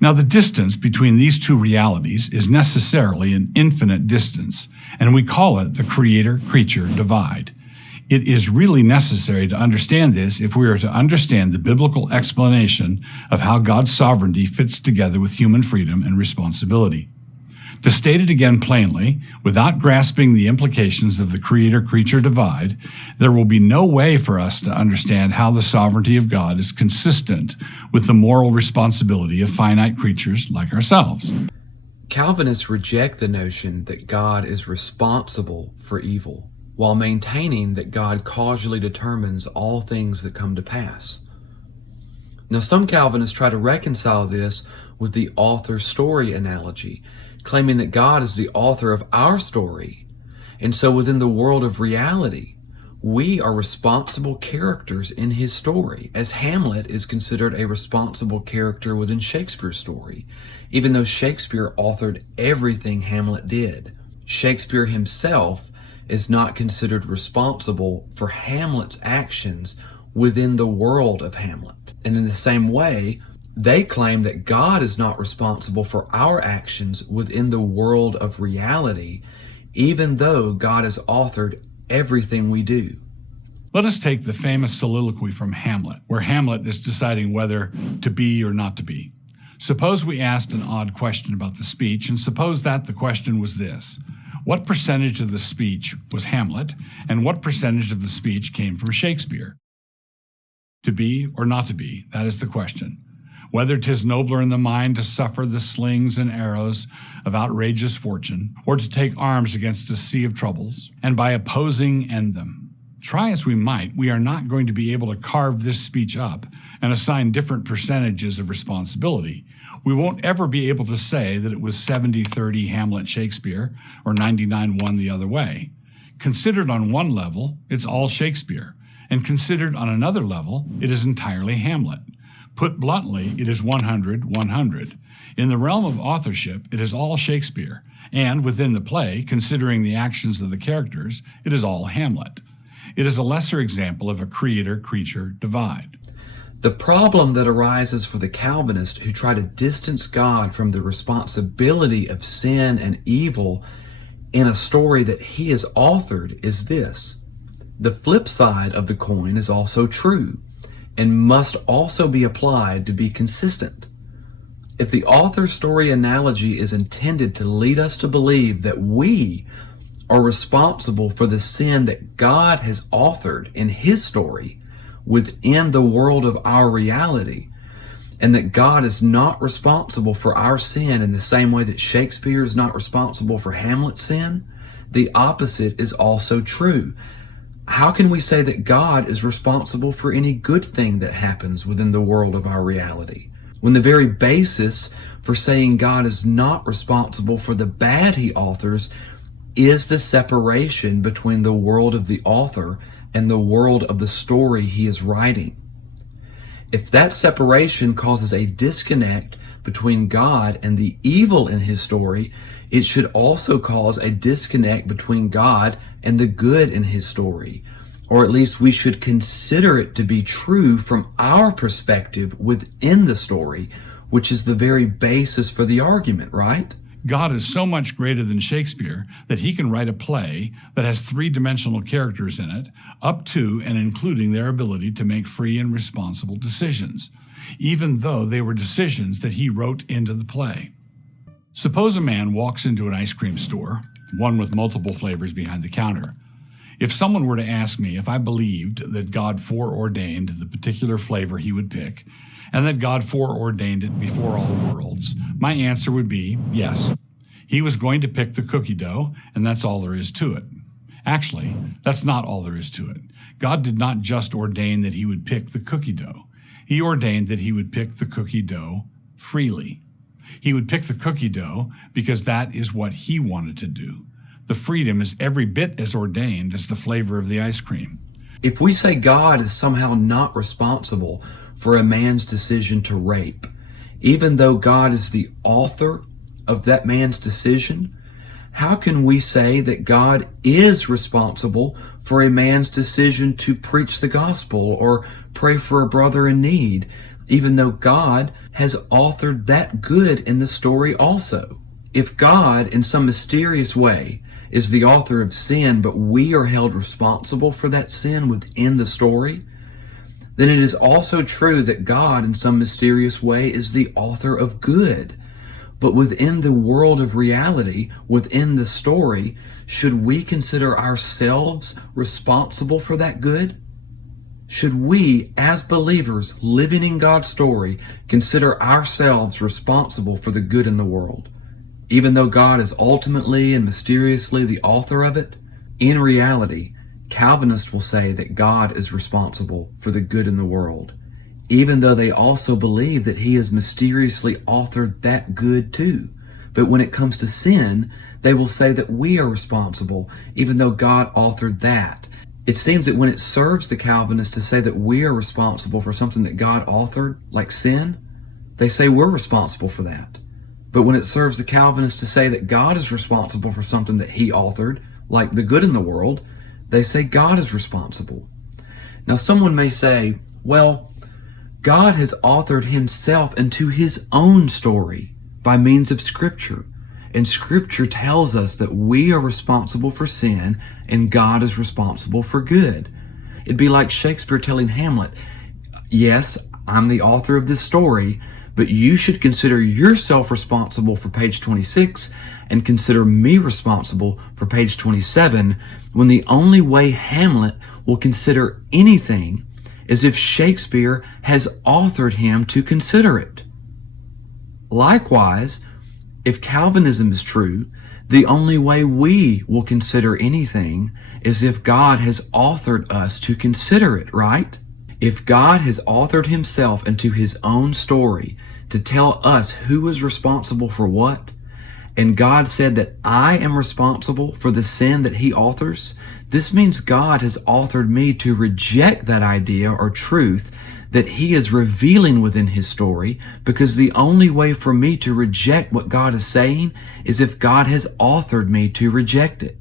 Now, the distance between these two realities is necessarily an infinite distance, and we call it the creator-creature divide. It is really necessary to understand this if we are to understand the biblical explanation of how God's sovereignty fits together with human freedom and responsibility. To state it again plainly, without grasping the implications of the creator-creature divide, there will be no way for us to understand how the sovereignty of God is consistent with the moral responsibility of finite creatures like ourselves. Calvinists reject the notion that God is responsible for evil, while maintaining that God causally determines all things that come to pass. Now, some Calvinists try to reconcile this with the author-story analogy, claiming that God is the author of our story, and so within the world of reality, we are responsible characters in his story, as Hamlet is considered a responsible character within Shakespeare's story, even though Shakespeare authored everything Hamlet did. Shakespeare himself is not considered responsible for Hamlet's actions within the world of Hamlet. And in the same way, they claim that God is not responsible for our actions within the world of reality, even though God has authored everything we do. Let us take the famous soliloquy from Hamlet, where Hamlet is deciding whether to be or not to be. Suppose we asked an odd question about the speech, and suppose that the question was this: what percentage of the speech was Hamlet, and what percentage of the speech came from Shakespeare? To be or not to be, that is the question. Whether 'tis nobler in the mind to suffer the slings and arrows of outrageous fortune, or to take arms against a sea of troubles, and by opposing end them. Try as we might, we are not going to be able to carve this speech up and assign different percentages of responsibility. We won't ever be able to say that it was 70-30 Hamlet Shakespeare or 99-1 the other way. Considered on one level, it's all Shakespeare, and considered on another level, it is entirely Hamlet. Put bluntly, it is 100-100. In the realm of authorship, it is all Shakespeare, and within the play, considering the actions of the characters, it is all Hamlet. It is a lesser example of a creator-creature divide. The problem that arises for the Calvinists who try to distance God from the responsibility of sin and evil in a story that he has authored is this: the flip side of the coin is also true, and must also be applied to be consistent. If the author-story analogy is intended to lead us to believe that we are responsible for the sin that God has authored in his story within the world of our reality, and that God is not responsible for our sin in the same way that Shakespeare is not responsible for Hamlet's sin, the opposite is also true. How can we say that God is responsible for any good thing that happens within the world of our reality, when the very basis for saying God is not responsible for the bad he authors is the separation between the world of the author and the world of the story he is writing? If that separation causes a disconnect between God and the evil in his story, it should also cause a disconnect between God and the good in his story. Or at least we should consider it to be true from our perspective within the story, which is the very basis for the argument, right? God is so much greater than Shakespeare that he can write a play that has three-dimensional characters in it, up to and including their ability to make free and responsible decisions, even though they were decisions that he wrote into the play. Suppose a man walks into an ice cream store, one with multiple flavors behind the counter. If someone were to ask me if I believed that God foreordained the particular flavor he would pick, and that God foreordained it before all worlds, my answer would be yes. He was going to pick the cookie dough, and that's all there is to it. Actually, that's not all there is to it. God did not just ordain that he would pick the cookie dough. He ordained that he would pick the cookie dough freely. He would pick the cookie dough because that is what he wanted to do. The freedom is every bit as ordained as the flavor of the ice cream. If we say God is somehow not responsible for a man's decision to rape, even though God is the author of that man's decision, how can we say that God is responsible for a man's decision to preach the gospel or pray for a brother in need, even though God has authored that good in the story also. If God, in some mysterious way, is the author of sin, but we are held responsible for that sin within the story, then it is also true that God, in some mysterious way, is the author of good. But within the world of reality, within the story, should we consider ourselves responsible for that good? Should we, as believers living in God's story, consider ourselves responsible for the good in the world? Even though God is ultimately and mysteriously the author of it, in reality, Calvinists will say that God is responsible for the good in the world, even though they also believe that He has mysteriously authored that good too. But when it comes to sin, they will say that we are responsible, even though God authored that. It seems that when it serves the Calvinists to say that we are responsible for something that God authored, like sin, they say we're responsible for that. But when it serves the Calvinists to say that God is responsible for something that He authored, like the good in the world, they say God is responsible. Now someone may say, well, God has authored Himself into His own story by means of Scripture. And Scripture tells us that we are responsible for sin and God is responsible for good. It'd be like Shakespeare telling Hamlet, yes, I'm the author of this story, but you should consider yourself responsible for page 26 and consider me responsible for page 27, when the only way Hamlet will consider anything is if Shakespeare has authored him to consider it. Likewise, if Calvinism is true, the only way we will consider anything is if God has authored us to consider it, right? If God has authored Himself into His own story to tell us who is responsible for what, and God said that I am responsible for the sin that He authors, this means God has authored me to reject that idea or truth that He is revealing within His story, because the only way for me to reject what God is saying is if God has authored me to reject it.